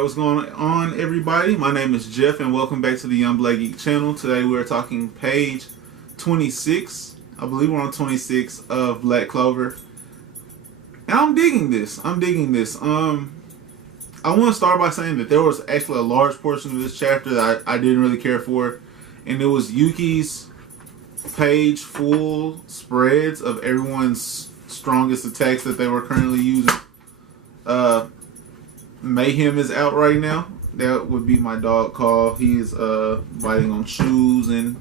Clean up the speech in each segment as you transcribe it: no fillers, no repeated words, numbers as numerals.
Alright, what's going on, everybody? My name is Jeff, and welcome back to the Young Black Geek channel. Today we are talking page 26. I believe we're on 26 of Black Clover. And I'm digging this. I want to start by saying that there was actually a large portion of this chapter that I didn't really care for. And it was Yuki's page full spreads of everyone's strongest attacks that they were currently using. Mayhem is out right now. That would be my dog Call. He is biting on shoes and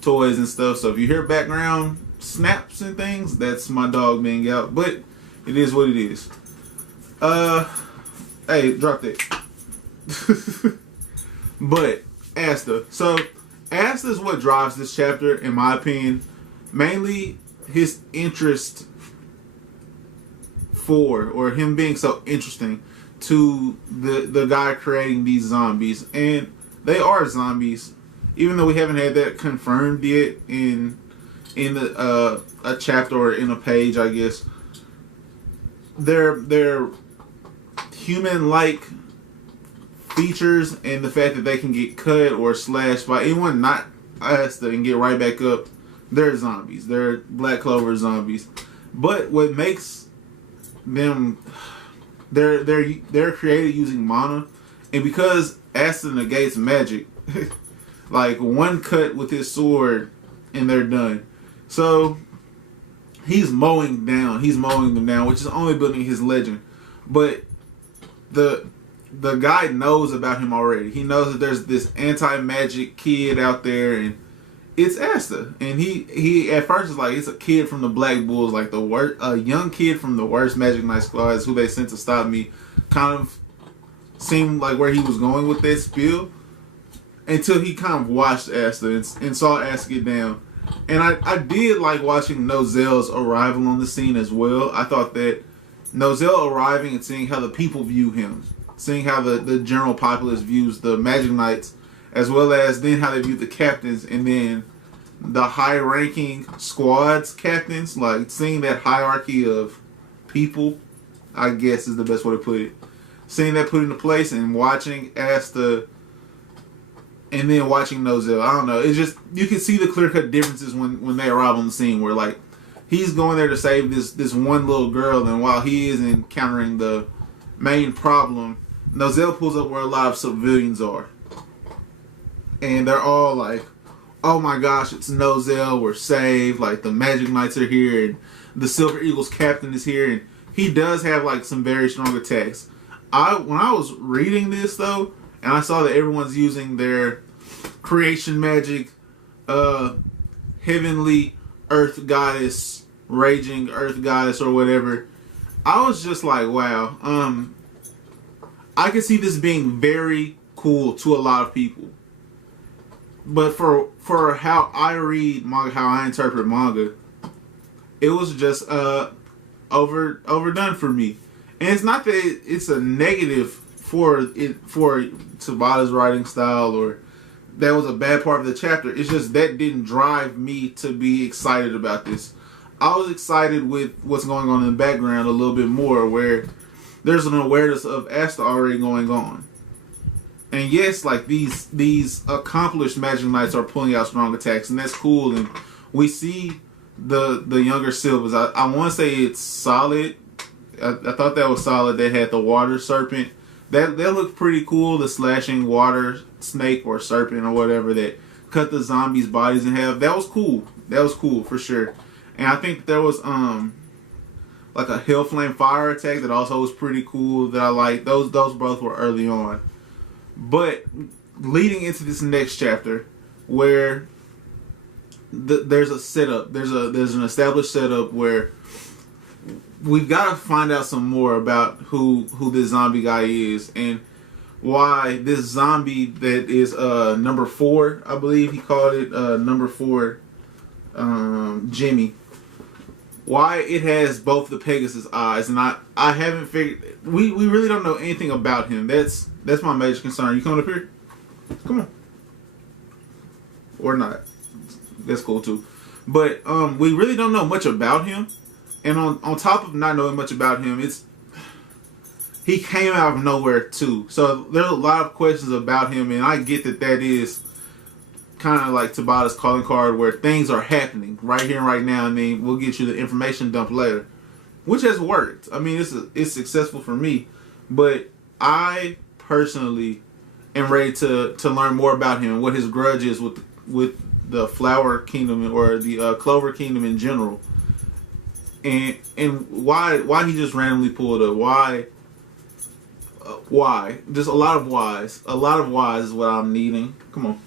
toys and stuff. So if you hear background snaps and things, that's my dog being out. But it is what it is. Hey, drop that. But Asta. So Asta is what drives this chapter, in my opinion. Mainly his interest for, or him being so interesting to the guy creating these zombies. And they are zombies, even though we haven't had that confirmed yet in a chapter or in a page, I guess. They're human-like features, and the fact that they can get cut or slashed by anyone not Asta and get right back up. They're zombies. They're Black Clover zombies. But what makes them, they're created using mana, and because Asta negates magic, like one cut with his sword and they're done. So he's mowing them down, which is only building his legend. But the guy knows about him already. He knows that there's this anti-magic kid out there, and it's Asta. And he at first is like, it's a kid from the Black Bulls, like a young kid from the worst Magic Knight squads who they sent to stop me. Kind of seemed like where he was going with that spiel, until he kind of watched Asta and saw Asta get down. And I did like watching Nozelle's arrival on the scene as well. I thought that Nozelle arriving and seeing how the people view him, seeing how the general populace views the Magic Knights, as well as then how they view the captains, and then the high-ranking squads captains, like seeing that hierarchy of people, I guess is the best way to put it. Seeing that put into place and watching Asta and then watching Nozelle. I don't know. It's just, you can see the clear-cut differences when they arrive on the scene, where like he's going there to save this one little girl, and while he is encountering the main problem, Nozelle pulls up where a lot of civilians are. And they're all like, oh my gosh, it's Nozelle, we're saved. Like, the Magic Knights are here, and the Silver Eagles captain is here. And he does have like some very strong attacks. When I was reading this though, and I saw that everyone's using their creation magic, heavenly earth goddess, raging earth goddess, or whatever, I was just like, wow. I could see this being very cool to a lot of people. But for how I read manga, how I interpret manga, it was just overdone for me. And it's not that it's a negative for Tabata's writing style, or that was a bad part of the chapter. It's just that didn't drive me to be excited about this. I was excited with what's going on in the background a little bit more, where there's an awareness of Asta already going on. And yes, like these accomplished Magic Knights are pulling out strong attacks, and that's cool. And we see the younger Silvers. I want to say it's solid. I thought that was solid. They had the water serpent. That looked pretty cool. The slashing water snake or serpent or whatever that cut the zombies' bodies in half. That was cool. That was cool for sure. And I think there was like a Hellflame fire attack that also was pretty cool that I liked. Those both were early on. But leading into this next chapter, where there's a setup, there's an established setup where we've got to find out some more about who this zombie guy is, and why this zombie that is number 4, I believe he called it, number 4, Jimmy. Why it has both the Pegasus eyes, and I haven't figured. We really don't know anything about him. That's my major concern. You coming up here? Come on. Or not. That's cool too. But we really don't know much about him. And on top of not knowing much about him, he came out of nowhere too. So there's a lot of questions about him, and I get that is kind of like Tabata's calling card, where things are happening right here and right now, and then we'll get you the information dump later, which has worked. I mean, it's successful for me, but I personally am ready to learn more about him, what his grudge is with the Flower Kingdom or the Clover Kingdom in general, and why he just randomly pulled up, why, just a lot of whys is what I'm needing. Come on.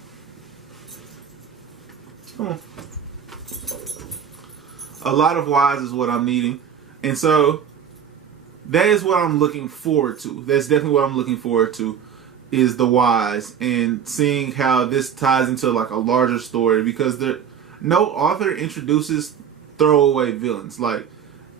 A lot of whys is what I'm needing, and so that is what I'm looking forward to. That's definitely what I'm looking forward to, is the whys, and seeing how this ties into like a larger story, because no author introduces throwaway villains. Like,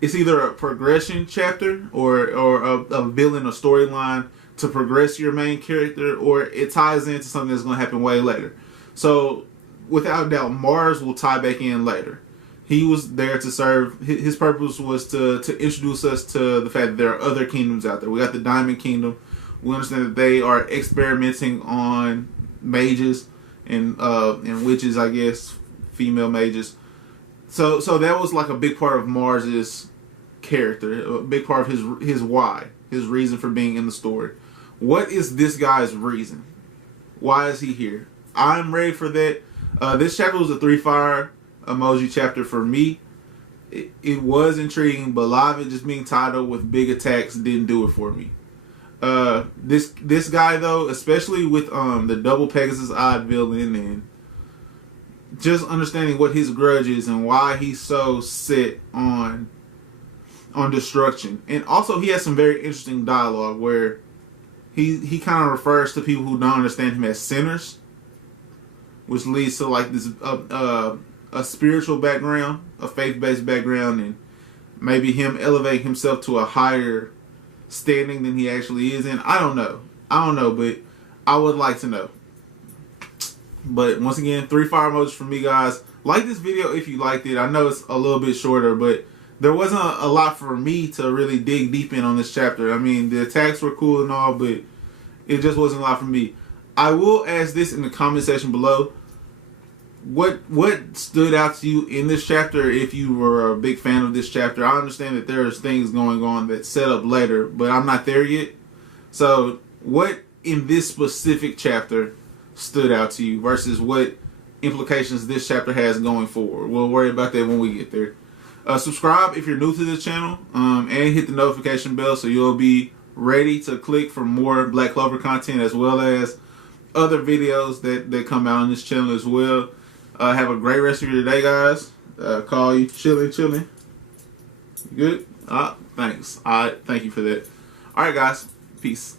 it's either a progression chapter or a villain or storyline to progress your main character, or it ties into something that's going to happen way later. So without doubt, Mars will tie back in later. He was there to serve. His purpose was to introduce us to the fact that there are other kingdoms out there. We got the Diamond Kingdom. We understand that they are experimenting on mages and witches, I guess, female mages. So that was like a big part of Mars's character, a big part of his why, his reason for being in the story. What is this guy's reason? Why is he here? I'm ready for that. This chapter was a 3-fire emoji chapter for me. It was intriguing, but a lot of it just being tied up with big attacks didn't do it for me. This guy though, especially with the double Pegasus odd villain, and just understanding what his grudge is and why he's so set on destruction. And also he has some very interesting dialogue where he kind of refers to people who don't understand him as sinners, which leads to like this a spiritual background, a faith-based background, and maybe him elevating himself to a higher standing than he actually is in. I don't know, but I would like to know. But once again, 3 fire emojis for me, guys. Like this video if you liked it. I know it's a little bit shorter, but there wasn't a lot for me to really dig deep in on this chapter. I mean, the attacks were cool and all, but it just wasn't a lot for me. I will ask this in the comment section below. What stood out to you in this chapter, if you were a big fan of this chapter? I understand that there's things going on that set up later, but I'm not there yet. So what in this specific chapter stood out to you versus what implications this chapter has going forward? We'll worry about that when we get there. Subscribe if you're new to this channel, and hit the notification bell so you'll be ready to click for more Black Clover content, as well as other videos that come out on this channel as well. Have a great rest of your day, guys. Call you chilling. Good? Thanks. Thank you for that. Alright, guys. Peace.